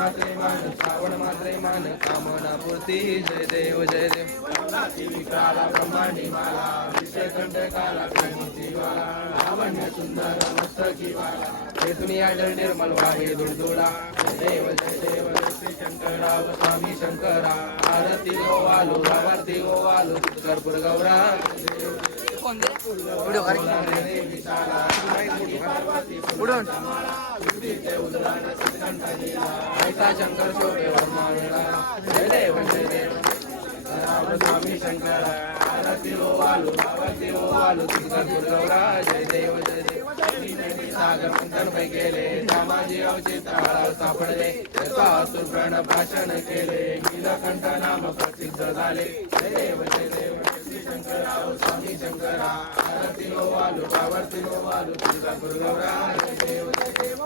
मात्रे मान श्रावण मात्रे मान कामना पूर्ती जय देव जय देव. ब्रह्मांडी माला विषय कंटकाला लावण्य सुंदर मस्तकी वाला हे दुनिया निर्मल वाहे दुळदुळा देव जय देव श्री शंकराव स्वामी शंकरा. आरती हो, गो वालो आरती हो, गो वालो कर्पूर गौरा. देव काढ पुढून शंकर स्वामी शंकर जय देव जय देव सागर मंथन पै गेले सामाजी अवचित सापडले असुर प्रण भाषण केले नीलकंठ नाम प्रसिद्ध झाले जय देव जय देव श्री शंकराव स्वामी शंकरा आरती ओ वालू आवर्ती ओ वालू कर्पूर गौरा जय देव जय देव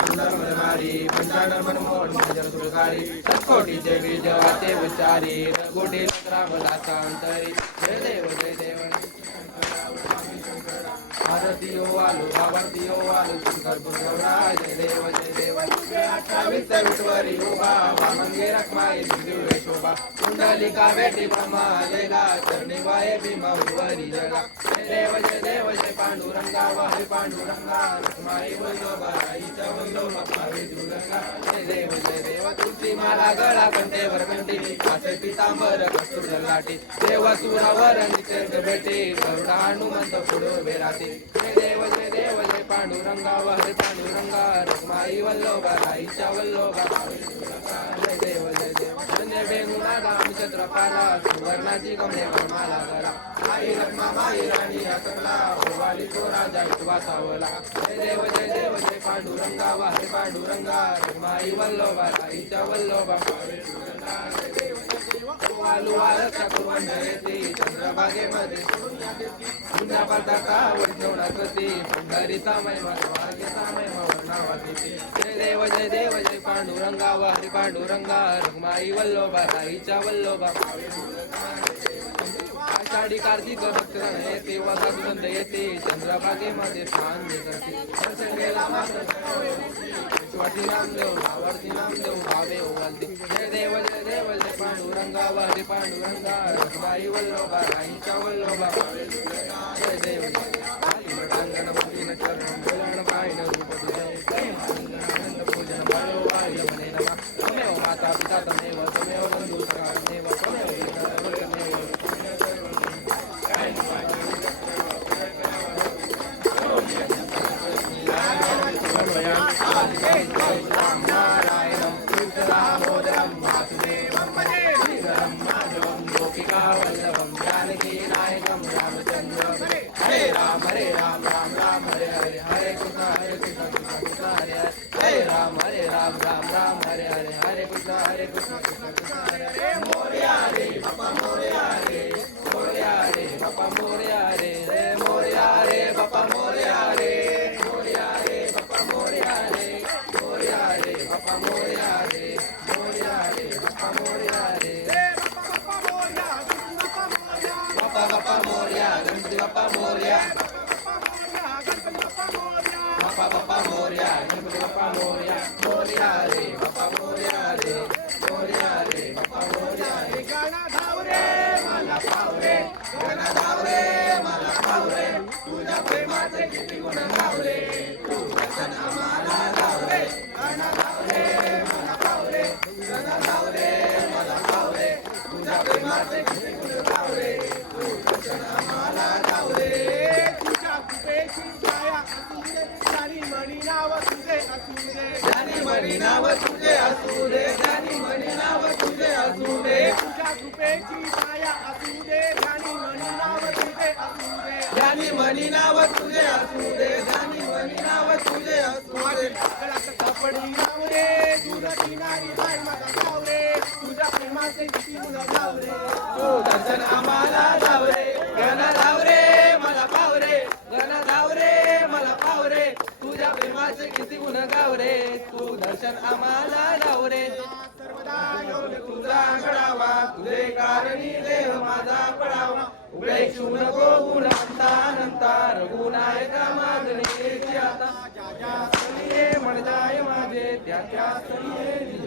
सुंदरमारी पंचानन मनमोहन नजर सुलकारी कोटीचे बीज वाचे विचारी कोटी राम दासांतरी जय देव जय देव अठ्ठावीस विठवरी उभा वामंगे रखमाई दिव्य शोभा कुंडलिका बेटी ब्रह्मा देगा चरणी वाये भीमा उवरी जगा देव जय देव जय पांडुरंगा वाहे पांडुरंगा रखमाई वल्लोबा आईच्या वल्लोबा पावे दुर्गंगा जय देव जय देव तुळशी माला गळा कंठेवर कंठी कासे पितांबर कस्तुर लाटी देव सुरावर निसर्ग भेटे करुणा हनुमंत पुढे बेराते जय देव जय देव जय पांडुरंगा वाहे पांडुरंगा रखमाई वल्लोबा आईच्या वल्लोबा पावे दुर्गंगा जय देव जय देव धन्य बेगुणा राम छत्रपाला सुवर्णाची गमने माला गळा आई रखमा बाई राणी सकला ओवाली तो राजा इतवा सावला जय देव जय देव जय पांडुरंगा वाहे पांडुरंगा रखमाई वल्लोबा आईच्या वल्लोबा पावे दुर्गंगा जय देव जय देव पंढरीचा महिमा भाग्यचा महिमा जय देव जय देव जय पांडुरंगा पांडुरंगा वल्लोबा राईच्या वल्लोबा जय देव जय देव. आषाढी कार्तिक भक्तगण येते वसा सुगंध येते चंद्रभागेमध्ये स्नान करते भावे ओवालते जय देव जय देव जय पांडुरंगा वारी पांडुरंगा रखमाई वल्लोबा राईचा वल्लोबा जय देव. नारायणं कृष्णदामोदरं वासुदेवं श्रीधरं माधवं गोपिकावल्लभं जानकी छाया असू दे, सारी मणी नाव तुझे असू दे. ज्ञानी म्हणी नाव तुझे असू दे ज्ञानी म्हणी नाव तुझे असू दे कपडी राव रे, दूर किनारी हाय माझा गाव रे. तुझ्या प्रेमाचे किती गुण गाव रे. तू दर्शन आम्हाला जाव रे गण जाव रे मला पाव रे गण जाव रे मला पाव रे तुझ्या प्रेमाचे किती गुण गाव रे तू दर्शन आम्हाला जाव रे तुझा घडावा तुझे कारणी देह माझा पडावा उपेक्षू नको गुणवंता अनंता रघुनायका मागणे आता ज्या ज्या माझे त्या त्या स्थळी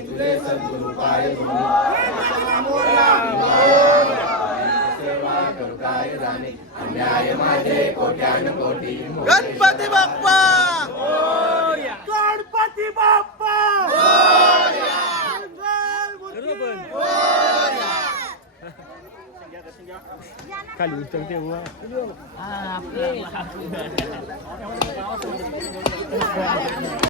तुझे सद्गुरु पाय जाणे अन्याय माझे कोट्यान कोटी गणपती बाप्पा! อ留着电话。啊，对รี